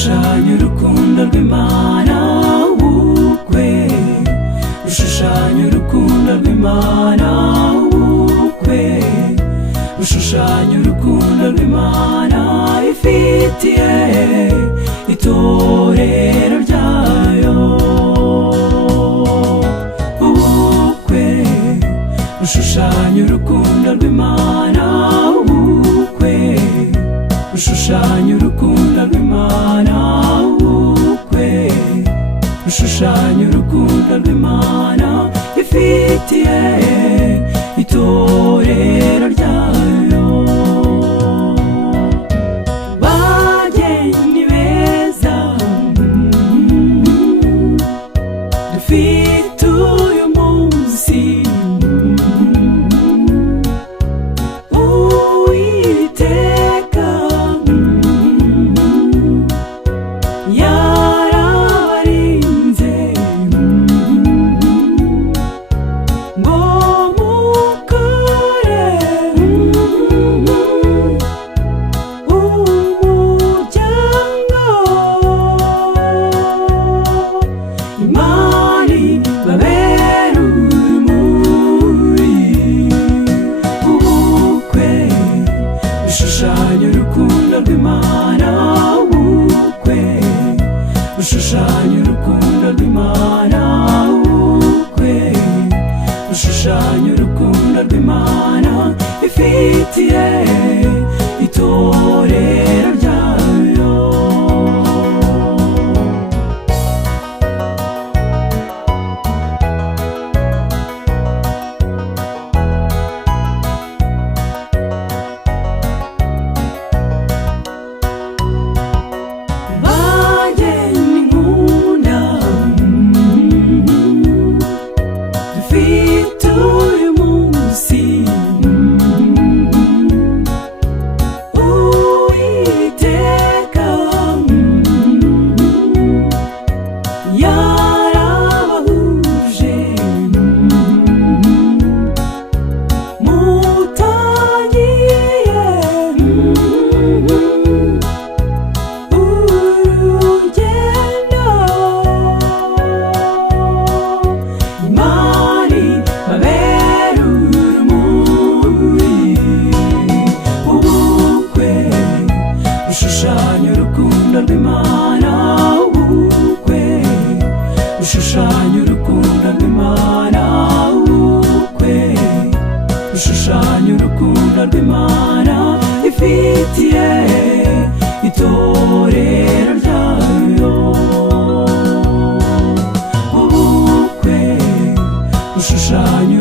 rushushanya urukundo rw'Imana. Ubukwe rushushanya urukundo rw'Imana. Ubukwe rushushanya urukundo rw'Imana ifitiye itorero ryayo. Ubukwe rushushanya urukundo rw'Imana. Ubukwe rushushanya urukundo rw'Imana. Ubukwe rushushanya urukundo rw'Imana ifitiye itorero ryayo. Bageni beza dufite uyu munsi, Uwiteka yarabarinze ngo mukore umuryango. Imana ibabere urumuri. Ubukwe rushushanya urukundo rw'Imana. Ubukwe rushushanya urukundo rw'Imana. Ubukwe rushushanya urukundo rw'Imana ifitiye itorero ryayo. Bageni nkunda dufite uyu munsi, Uwiteka yarabahuje mutagiye urugendo. Imana ibabere urumuri. Ubukwe rushushanya urukundo rw'Imana. Ubukwe rushushanya urukundo rw'Imana. Ubukwe rushushanya urukundo rw'Imana ifitiye itorero ryayo. Ubukwe rushushanya